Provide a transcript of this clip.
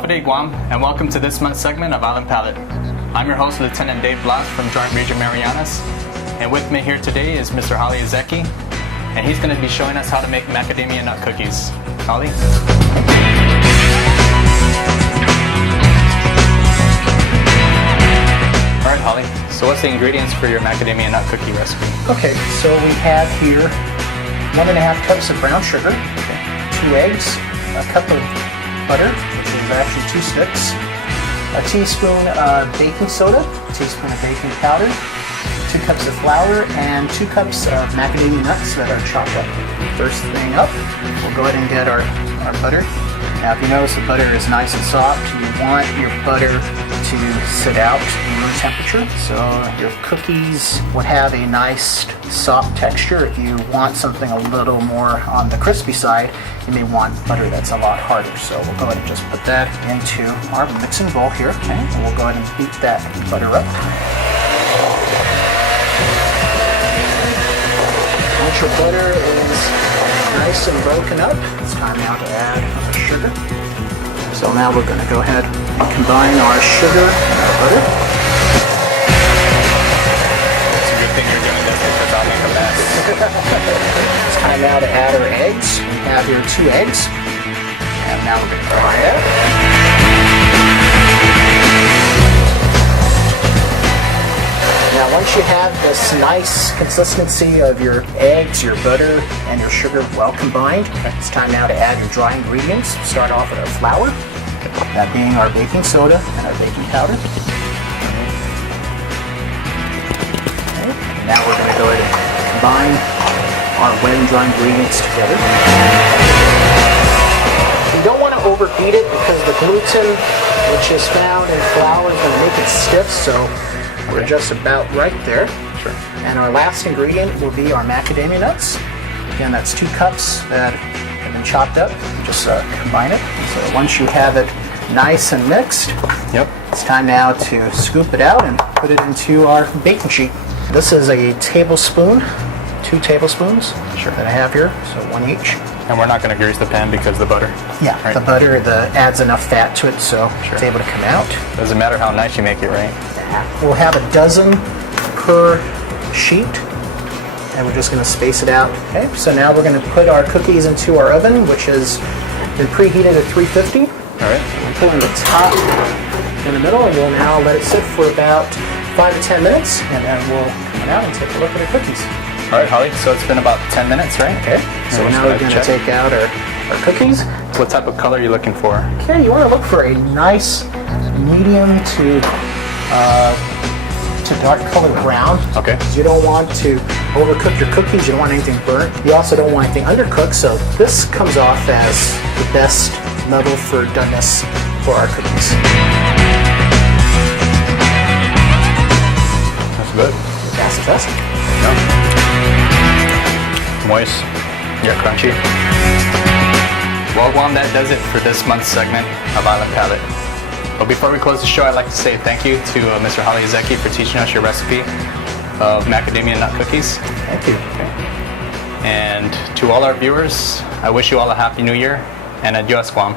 Palate, Guam, and welcome to this month's segment of Island Palate. I'm your host, Lieutenant Dave Blas from Joint Region Marianas, and with me here today is Mr. Hawley Iseki, and he's going to be showing us how to make macadamia nut cookies. Hawley? All right, Hawley, so what's the ingredients for your macadamia nut cookie recipe? Okay, so we have here 1.5 cups of brown sugar, 2 eggs, a cup of butter, which is actually 2 sticks, a teaspoon of baking soda, a teaspoon of baking powder, 2 cups of flour, and 2 cups of macadamia nuts that are chopped up. First thing up, we'll go ahead and get our butter. Now if you notice the butter is nice and soft, you want your butter to sit out room temperature, so your cookies would have a nice soft texture. If you want something a little more on the crispy side, you may want butter that's a lot harder. So we'll go ahead and just put that into our mixing bowl here, okay? And we'll go ahead and beat that butter up. Once your butter is nice and broken up, it's time now to add our sugar. So now we're going to go ahead and combine our sugar and our butter. It's a good thing you're doing this because I'll make a mess. It's time now to add our eggs. We have here 2 eggs. And now we're going to fry it. Now once you have this nice consistency of your eggs, your butter, and your sugar well combined, it's time now to add your dry ingredients. Start off with our flour, that being our baking soda and our baking powder. Okay. Now we're going to go ahead and combine our wet and dry ingredients together. You don't want to overbeat it because the gluten, which is found in flour, is going to make it stiff, so we're just about right there. Sure. And our last ingredient will be our macadamia nuts. Again, that's 2 cups that have been chopped up. Just combine it. So once you have it nice and mixed, it's time now to scoop it out and put it into our baking sheet. This is a tablespoon, 2 tablespoons that I have here, so 1 each. And we're not going to grease the pan because the butter? Yeah, right. The butter adds enough fat to it, so it's able to come out. Doesn't matter how nice you make it, right? We'll have a dozen per sheet, and we're just going to space it out. Okay, so now we're going to put our cookies into our oven, which has been preheated at 350. All right. We'll put in the top in the middle, and we'll now let it sit for about 5 to 10 minutes, and then we'll come out and take a look at our cookies. All right, Hawley, so it's been about 10 minutes, right? Okay, so now we're going to take out our cookies. What type of color are you looking for? Okay, you want to look for a nice medium to dark colored brown. Okay. You don't want to overcook your cookies. You don't want anything burnt. You also don't want anything undercooked. So this comes off as the best level for doneness for our cookies. That's good. That's the best. Yeah. Moist. Yeah, crunchy. Well, Guam, that does it for this month's segment of Island Palate. But before we close the show, I'd like to say thank you to Mr. Hawley Iseki for teaching us your recipe of macadamia nut cookies. Thank you. And to all our viewers, I wish you all a happy new year, and adios, Guam.